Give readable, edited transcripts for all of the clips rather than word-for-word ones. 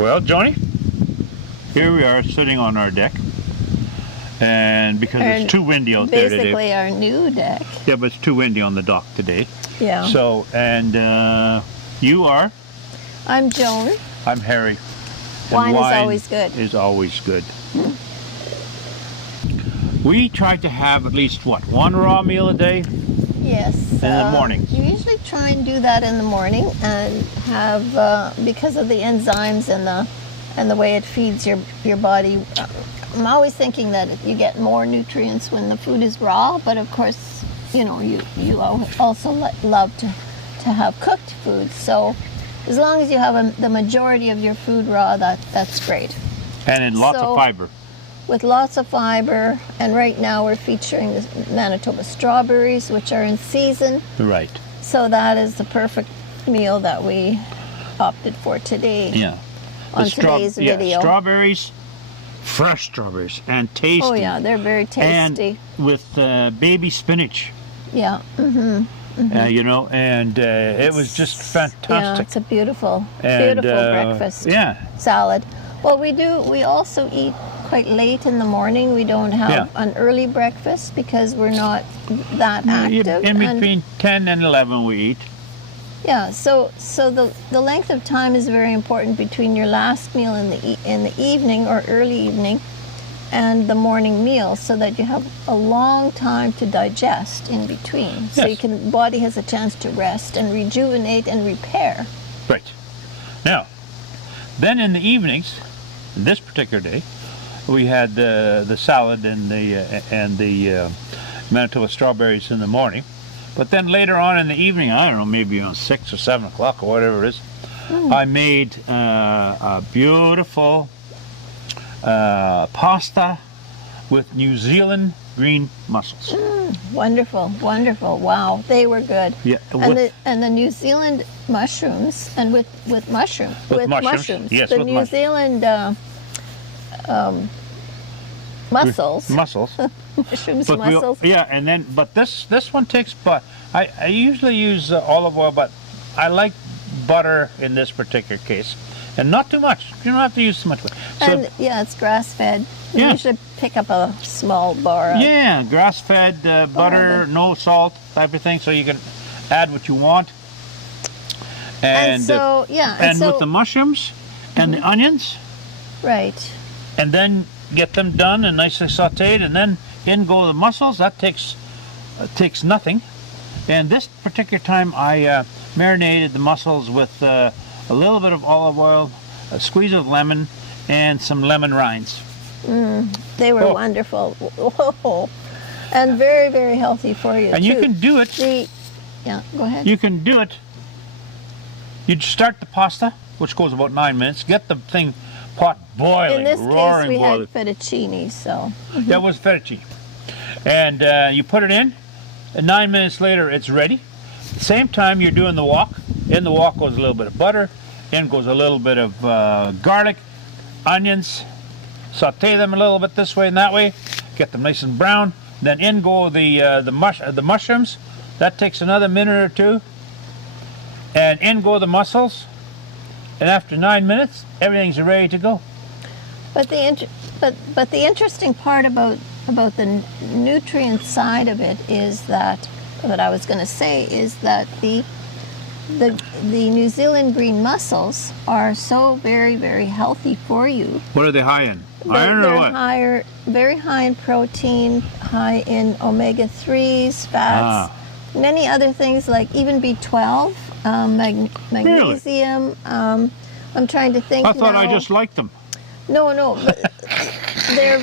Well, Johnny, here we are sitting on our deck, and because it's too windy out there today. Basically our new deck. Yeah, but it's too windy on the dock today. Yeah. So, and you are? I'm Joan. I'm Harry. Wine is always good. Is always good. We try to have at least, what, one raw meal a day? Yes. In the morning. You usually try and do that in the morning and have, because of the enzymes and the way it feeds your body. I'm always thinking that you get more nutrients when the food is raw, but of course, you know, you also love to have cooked food. So as long as you have the majority of your food raw, that's great. And in lots of fiber. With lots of fiber, and right now we're featuring the Manitoba strawberries, which are in season. Right. So that is the perfect meal that we opted for today. Yeah. On today's video. Yeah, strawberries, fresh strawberries, and tasty. Oh yeah, they're very tasty. And with baby spinach. Yeah. Mm-hmm. Mm-hmm. You know, and it was just fantastic. Yeah, it's a beautiful breakfast salad. Well, we also eat quite late in the morning. We don't have an early breakfast because we're not that active. In between 10 and 11 we eat. Yeah, so the length of time is very important between your last meal in the evening or early evening and the morning meal, so that you have a long time to digest in between. So body has a chance to rest and rejuvenate and repair. Right. Now, then in the evenings, this particular day, we had the salad and the Manitoba strawberries in the morning. But then later on in the evening, I don't know, maybe around 6 or 7 o'clock or whatever it is, I made a beautiful pasta with New Zealand green mussels. Wonderful, wonderful. Wow, they were good. Yeah, and the New Zealand mushrooms, and with mushrooms. Yes, the with New Zealand mussels. Mussels. Mussels. But this one takes butter. I usually use olive oil, but I like butter in this particular case. And not too much. You don't have to use too much butter. And yeah, it's grass-fed. You should pick up a small bar. Yeah, grass-fed butter, no salt type of thing, so you can add what you want. And with the mushrooms and the onions. Right. And then get them done and nicely sauteed, and then in go the mussels. That takes nothing. And this particular time I marinated the mussels with a little bit of olive oil, a squeeze of lemon, and some lemon rinds. They were wonderful. And very, very healthy for you. And you can do it. Go ahead. You can do it. You start the pasta, which goes about 9 minutes. Get the pot boiling. In this roaring, case, we boiling. had fettuccine, so. That was fettuccine. And you put it in, and 9 minutes later, it's ready. At the same time, you're doing the wok. In the wok goes a little bit of butter. In goes a little bit of garlic, onions. Saute them a little bit this way and that way. Get them nice and brown. Then in go the mushrooms. That takes another minute or two. And in go the mussels. And after 9 minutes, everything's ready to go. But the interesting part about the nutrient side of it is that what I was going to say is that the New Zealand green mussels are so very, very healthy for you. What are they high in? Iron or what? Very high in protein, high in omega-3s, fats, many other things like even B12, magnesium. Really? I'm trying to think. I thought I just liked them. No, they're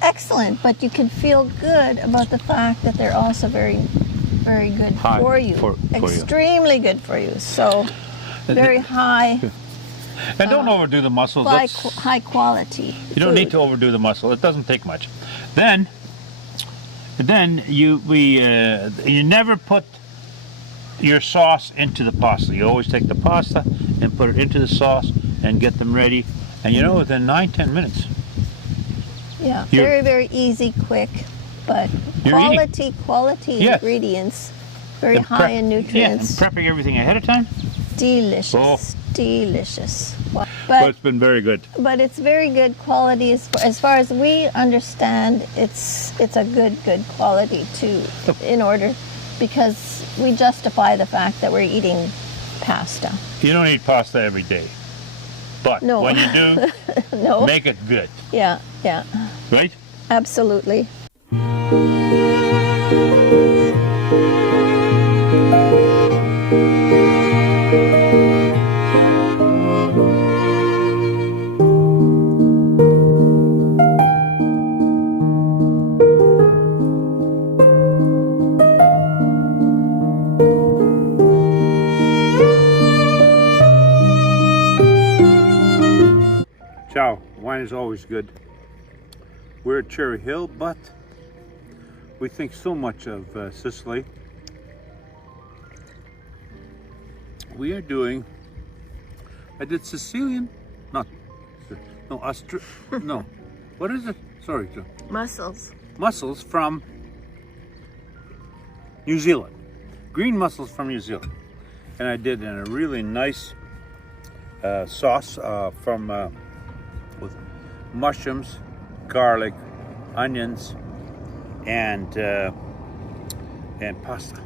excellent, but you can feel good about the fact that they're also very, very good for you. Extremely good for you. So, very high. And don't overdo the mussels. High quality. You don't need to overdo the mussel. It doesn't take much. Then you never put your sauce into the pasta. You always take the pasta and put it into the sauce and get them ready. And you know, within 9-10 minutes. Yeah, very, very easy, quick, but quality ingredients, very high in nutrients. Yeah, and prepping everything ahead of time. Delicious, delicious. Wow. but it's been very good. But it's very good quality as far as we understand. It's a good quality too. In order, because we justify the fact that we're eating pasta. You don't eat pasta every day, but No. when you do, No. make it good. Yeah. Right? Absolutely. Ciao. Wine is always good. We're at Cherry Hill, but we think so much of Sicily. We are doing, I did Sicilian, no, what is it? Sorry, Joe. Mussels. Mussels from New Zealand. Green mussels from New Zealand. And I did in a really nice sauce with mushrooms, garlic, onions, and pasta.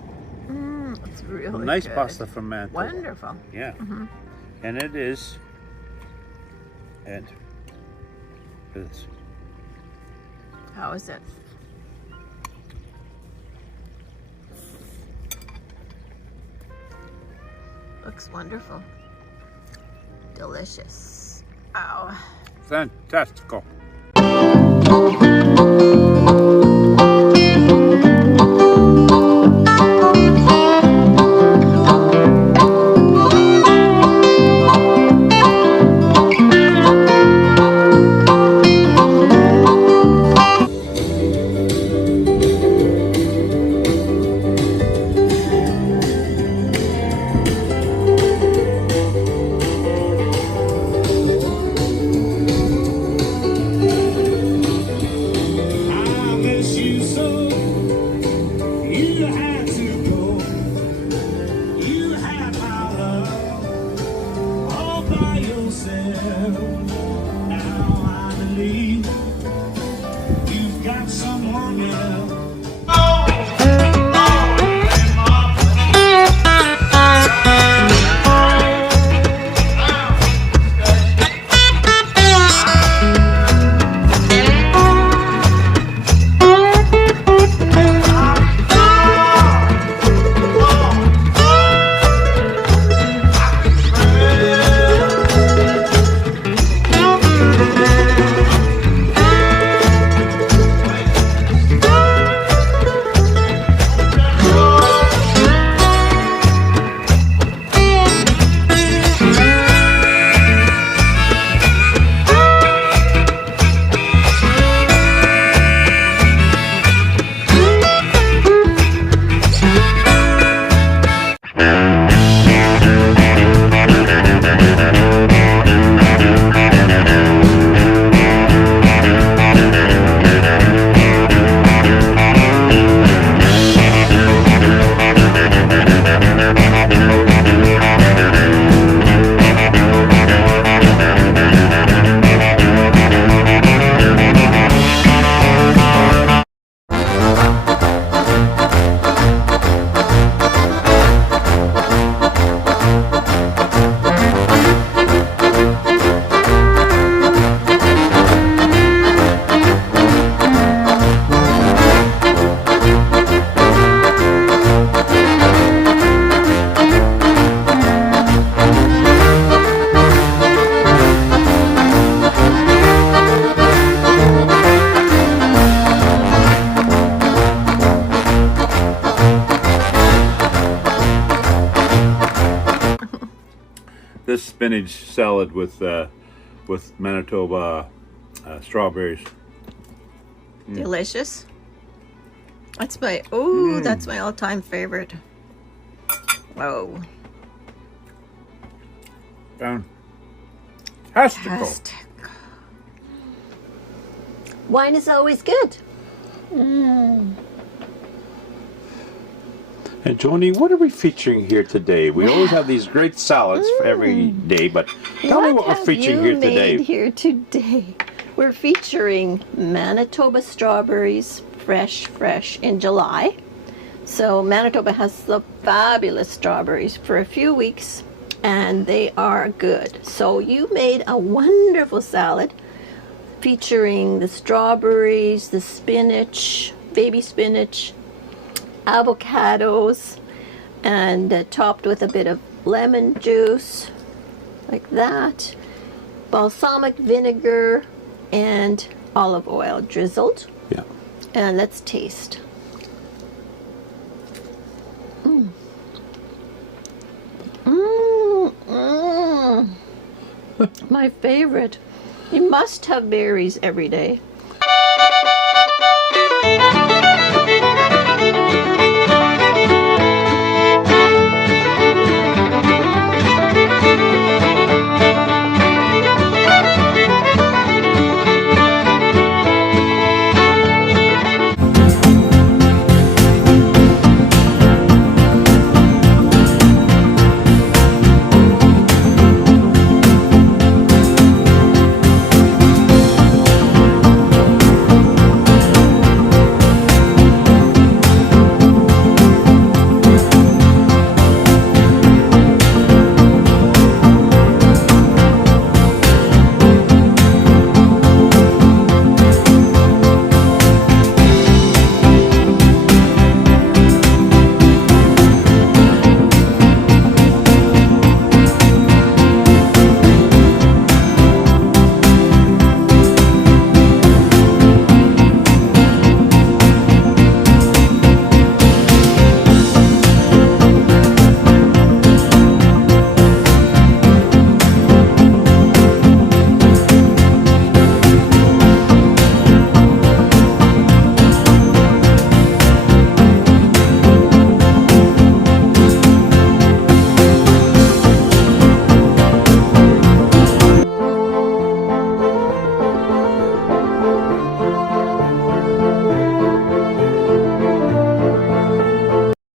It's really Nice good. pasta from Manitoba. Wonderful. Yeah. And it is, and it's How is it? Looks wonderful. Delicious. Ow. fantastico. This spinach salad with Manitoba strawberries. Delicious. That's my that's my all-time favorite. Whoa. Fantastic. Wine is always good. And Joni, what are we featuring here today? We always have these great salads for every day, but tell me what we're featuring here today. Here today? We're featuring Manitoba strawberries, fresh in July. So Manitoba has the fabulous strawberries for a few weeks, and they are good. So you made a wonderful salad featuring the strawberries, the spinach, baby spinach, avocados, and topped with a bit of lemon juice, like that, balsamic vinegar, and olive oil drizzled. Yeah. And let's taste. My favorite. You must have berries every day.